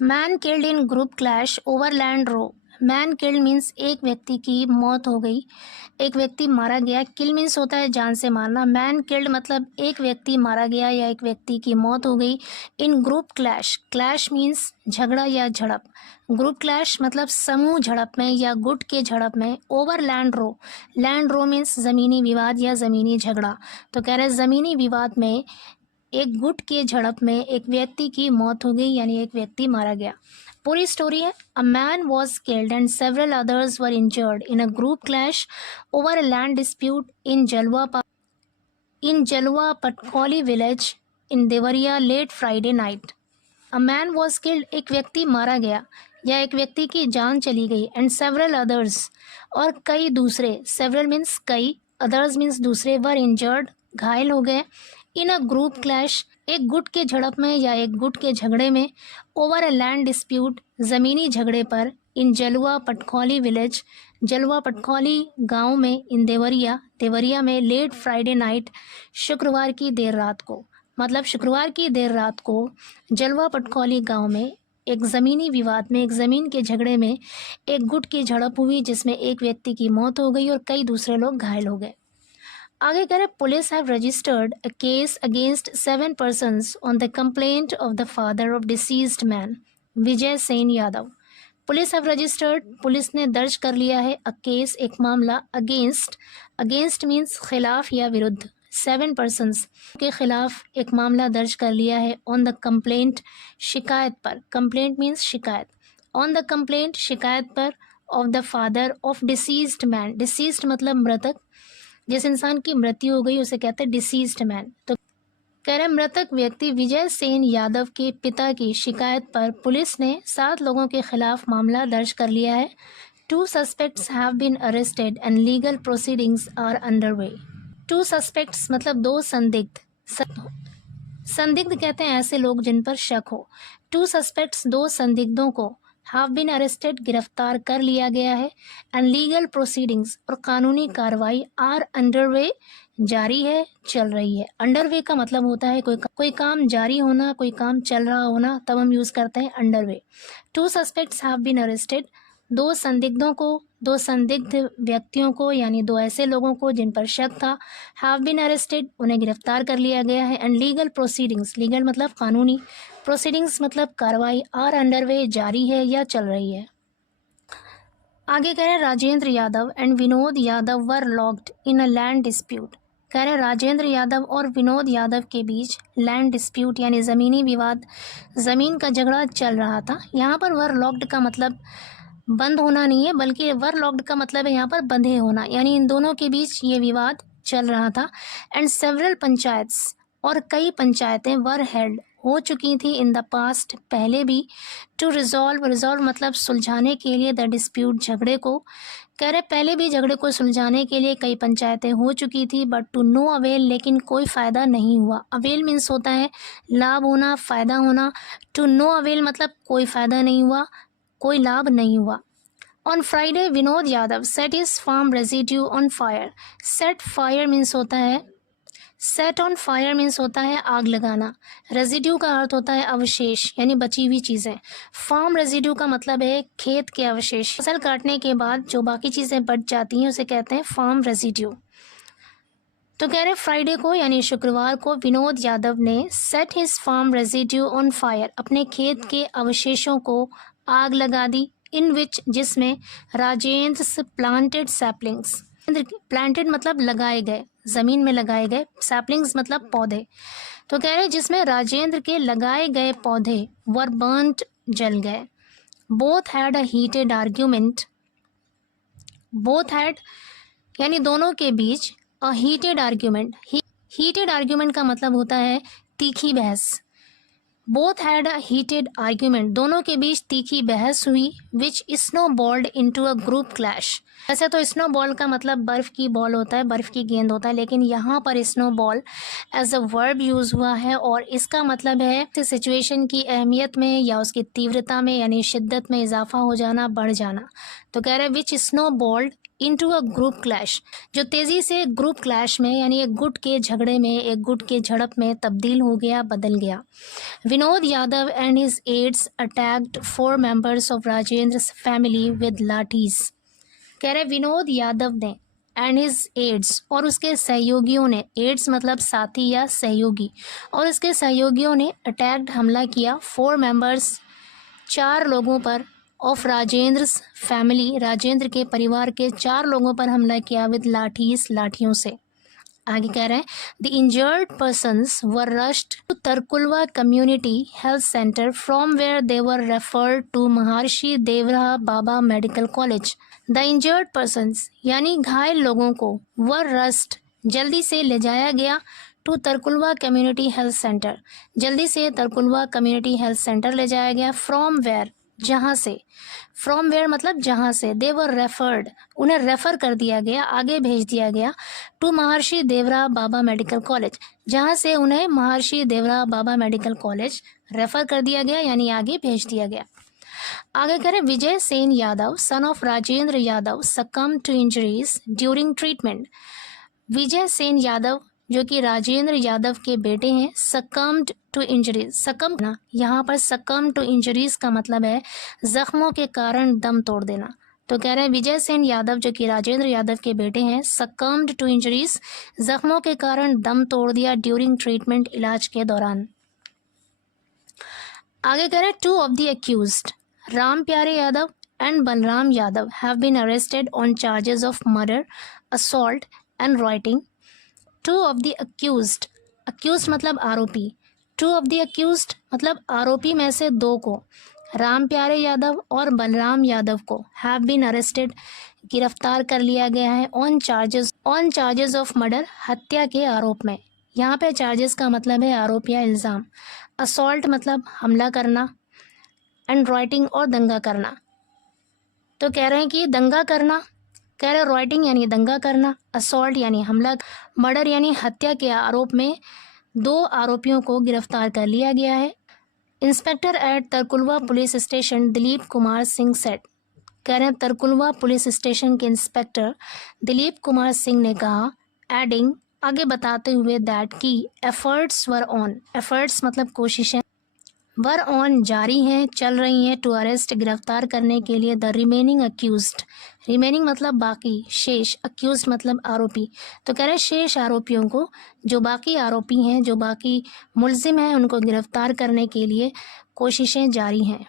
Man killed in group clash over land row. Man killed means एक व्यक्ति की मौत हो गई, एक व्यक्ति मारा गया। किल मीन्स होता है जान से मारना। मैन किल्ड मतलब एक व्यक्ति मारा गया या एक व्यक्ति की मौत हो गई। इन ग्रुप क्लैश, क्लैश मीन्स झगड़ा या झड़प। ग्रुप क्लैश मतलब समूह झड़प में या गुट के झड़प में। ओवर लैंड रो, लैंड रो मीन्स ज़मीनी विवाद या ज़मीनी झगड़ा। तो कह रहे हैं ज़मीनी विवाद में एक गुट के झड़प में एक व्यक्ति की मौत हो गई, यानी एक व्यक्ति मारा गया। पूरी स्टोरी है, a man was killed and several others were injured in a group clash over a land dispute in Jalwa Patkhauli village in Deoria late Friday night. A man was killed, एक व्यक्ति मारा गया या एक व्यक्ति की जान चली गई। एंड सेवरल अदर्स, और कई दूसरे, सेवरल मीन्स कई, अदर्स मीन्स दूसरे, वर इंजर्ड घायल हो गए। इन अ ग्रुप क्लैश, एक गुट के झड़प में या एक गुट के झगड़े में। ओवर अ लैंड डिस्प्यूट, ज़मीनी झगड़े पर। इन जलवा पटखौली विलेज, जलवा पटखौली गांव में। इन देवरिया, देवरिया में। लेट फ्राइडे नाइट, शुक्रवार की देर रात को। मतलब शुक्रवार की देर रात को जलवा पटखौली गांव में एक ज़मीनी विवाद में, एक ज़मीन के झगड़े में एक गुट की झड़प हुई जिसमें एक व्यक्ति की मौत हो गई और कई दूसरे लोग घायल हो गए। आगे कह रहे police have registered a case against 7 persons on the complaint of the father of deceased man Vijay Sen Yadav. Police have registered, police ने दर्ज कर लिया है, अ केस एक मामला, अगेंस्ट, अगेंस्ट मीन्स खिलाफ या विरुद्ध। 7 persons के खिलाफ एक मामला दर्ज कर लिया है। ऑन द कंप्लेंट, शिकायत पर, कंप्लेंट मीन्स शिकायत। ऑन द कंप्लेंट, शिकायत पर, of the father of deceased man, deceased मतलब मृतक, जिस इंसान की मृत्यु हो गई उसे कहते हैं डिसीज्ड मैन। तो कह रहे मृतक व्यक्ति विजय सेन यादव के पिता की शिकायत पर पुलिस ने 7 लोगों के खिलाफ मामला दर्ज कर लिया है। 2 suspects have been arrested and legal proceedings are underway। 2 suspects मतलब 2 संदिग्ध, संदिग्ध कहते हैं ऐसे लोग जिन पर शक हो। 2 suspects, 2 संदिग्धों को, हैव बीन अरेस्टेड गिरफ्तार कर लिया गया है। एंड लीगल प्रोसीडिंग्स, और कानूनी कार्रवाई, आर अंडरवे जारी है, चल रही है। अंडरवे का मतलब होता है कोई काम जारी होना, कोई काम चल रहा होना, तब हम यूज़ करते हैं underway. 2 suspects have been arrested, 2 संदिग्धों को, 2 संदिग्ध व्यक्तियों को, यानी 2 ऐसे लोगों को जिन पर शक था, हैव बीन अरेस्टेड, उन्हें गिरफ्तार कर लिया गया है। एंड लीगल प्रोसीडिंग्स, लीगल मतलब कानूनी, प्रोसीडिंग्स मतलब कार्रवाई, आर अंडरवे जारी है या चल रही है। आगे कह रहे Rajendra Yadav and Vinod Yadav were locked in a land dispute. कह रहे राजेंद्र यादव और विनोद यादव के बीच लैंड डिस्प्यूट यानी ज़मीनी विवाद, ज़मीन का झगड़ा चल रहा था। यहाँ पर वर लॉक्ड का मतलब बंद होना नहीं है, बल्कि वर लॉक्ड का मतलब है यहाँ पर बंधे होना, यानी इन दोनों के बीच ये विवाद चल रहा था। एंड सेवरल पंचायत्स, और कई पंचायतें वर हेल्ड हो चुकी थी इन द पास्ट, पहले भी, टू रिजॉल्व, रिजॉल्व मतलब सुलझाने के लिए, द डिस्प्यूट झगड़े को। कह रहे पहले भी झगड़े को सुलझाने के लिए कई पंचायतें हो चुकी थी, बट टू नो अवेल, लेकिन कोई फ़ायदा नहीं हुआ। अवेल मीन्स होता है लाभ होना, फ़ायदा होना। टू नो अवेल मतलब कोई फ़ायदा नहीं हुआ, कोई लाभ नहीं हुआ। On Friday Vinod Yadav set his farm residue on fire. Set fire means होता है, सेट ऑन फायर मीन्स होता है आग लगाना। रेजिड्यू का अर्थ होता है अवशेष, यानी बची हुई चीज़ें। फार्म रेजिड्यू का मतलब है खेत के अवशेष, फसल काटने के बाद जो बाकी चीज़ें बच जाती हैं उसे कहते हैं फार्म रेजिड्यू। तो कह रहे फ्राइडे को यानी शुक्रवार को विनोद यादव ने set his farm residue on fire, अपने खेत के अवशेषों को आग लगा दी। इन विच, जिसमें राजेंद्र प्लांटेड सैपलिंग्स, प्लांटेड मतलब लगाए गए, ज़मीन में लगाए गए, सैपलिंग्स मतलब पौधे। तो कह रहे जिसमें राजेंद्र के लगाए गए पौधे वर बर्न्ट, जल गए। Both had a heated argument, both had यानी दोनों के बीच, a heated argument, heated argument का मतलब होता है तीखी बहस। Both had a heated argument, दोनों के बीच तीखी बहस हुई, which snowballed into a group clash, वैसे तो स्नो बॉल का मतलब बर्फ़ की बॉल होता है, बर्फ़ की गेंद होता है, लेकिन यहाँ पर snowball as a verb use हुआ है और इसका मतलब है कि सिचुएशन की अहमियत में या उसकी तीव्रता में यानी शिद्दत में इजाफा हो जाना, बढ़ जाना। तो कह रहे हैं which snowballed into a group clash, जो तेज़ी से ग्रुप क्लैश में यानी एक गुट के झगड़े में, एक गुट के झड़प में तब्दील हो गया, बदल गया। Vinod Yadav and his aides attacked 4 members of Rajendra family with lathis. कह रहे विनोद यादव ने एंड हिज एड्स और उसके सहयोगियों ने, एड्स मतलब साथी या सहयोगी, और उसके सहयोगियों ने अटैक्ड हमला किया 4 मेंबर्स 4 लोगों पर ऑफ राजेंद्र फैमिली, राजेंद्र के परिवार के 4 लोगों पर हमला किया विद लाठीज, लाठियों से। आगे कह रहे हैं the injured persons were rushed to Tarkulwa community health centre from where they were referred to Maharshi Devraha Baba medical college. The injured persons यानी घायल लोगों को वर रश्ड जल्दी से ले जाया गया to Tarkulwa community health centre, जल्दी से तरकुलवा कम्युनिटी हेल्थ सेंटर ले जाया गया। फ्रॉम वेयर जहाँ से, फ्रॉम वेयर मतलब जहाँ से, दे वर रेफर्ड उन्हें रेफ़र कर दिया गया, आगे भेज दिया गया, to Maharshi Devraha Baba medical college, जहाँ से उन्हें महर्षि Devraha Baba medical college refer कर दिया गया यानी आगे भेज दिया गया। आगे करें Vijay Sen Yadav son of Rajendra Yadav succumbed to injuries during treatment. Vijay Sen Yadav जो कि राजेंद्र यादव के बेटे हैं, सकम्ड टू इंजरीज, सकम ना, यहाँ पर सकम टू इंजरीज का मतलब है जख्मों के कारण दम तोड़ देना। तो कह रहे हैं विजय सेन यादव जो कि राजेंद्र यादव के बेटे हैं, सकम्ड टू इंजरीज जख्मों के कारण दम तोड़ दिया ड्यूरिंग ट्रीटमेंट, इलाज के दौरान। आगे कह रहे हैं 2 of the accused Ram Pyare Yadav and Balram Yadav have been arrested on charges of murder, assault and rioting. 2 of the accused, accused मतलब आरोपी, 2 ऑफ द अक्यूज्ड मतलब आरोपी में से 2 को, राम प्यारे यादव और बलराम यादव को, हैव बीन अरेस्टेड गिरफ्तार कर लिया गया है, ऑन चार्जेस ऑफ मर्डर हत्या के आरोप में। यहाँ पे चार्जेस का मतलब है आरोप या इल्ज़ाम, असॉल्ट मतलब हमला करना, एंड राइटिंग और दंगा करना। तो कह रहे हैं कि दंगा करना, कह रहे राइटिंग यानी दंगा करना, असॉल्ट यानी हमला, मर्डर यानी हत्या के आरोप में 2 आरोपियों को गिरफ्तार कर लिया गया है। Inspector at Tarkulwa police station Dilip Kumar Singh said, कह रहे हैं तरकुलवा पुलिस स्टेशन के इंस्पेक्टर दिलीप कुमार सिंह ने कहा, एडिंग आगे बताते हुए दैट की एफर्ट्स वर ऑन, एफर्ट्स मतलब कोशिशें, वर ऑन जारी हैं, चल रही हैं, टू अरेस्ट गिरफ्तार करने के लिए द रिमेनिंग अक्यूज्ड, रिमेनिंग मतलब बाकी, शेष, अक्यूज्ड मतलब आरोपी। तो कह रहे हैं शेष आरोपियों को, जो बाकी आरोपी हैं, जो बाकी मुलजिम हैं, उनको गिरफ्तार करने के लिए कोशिशें जारी हैं।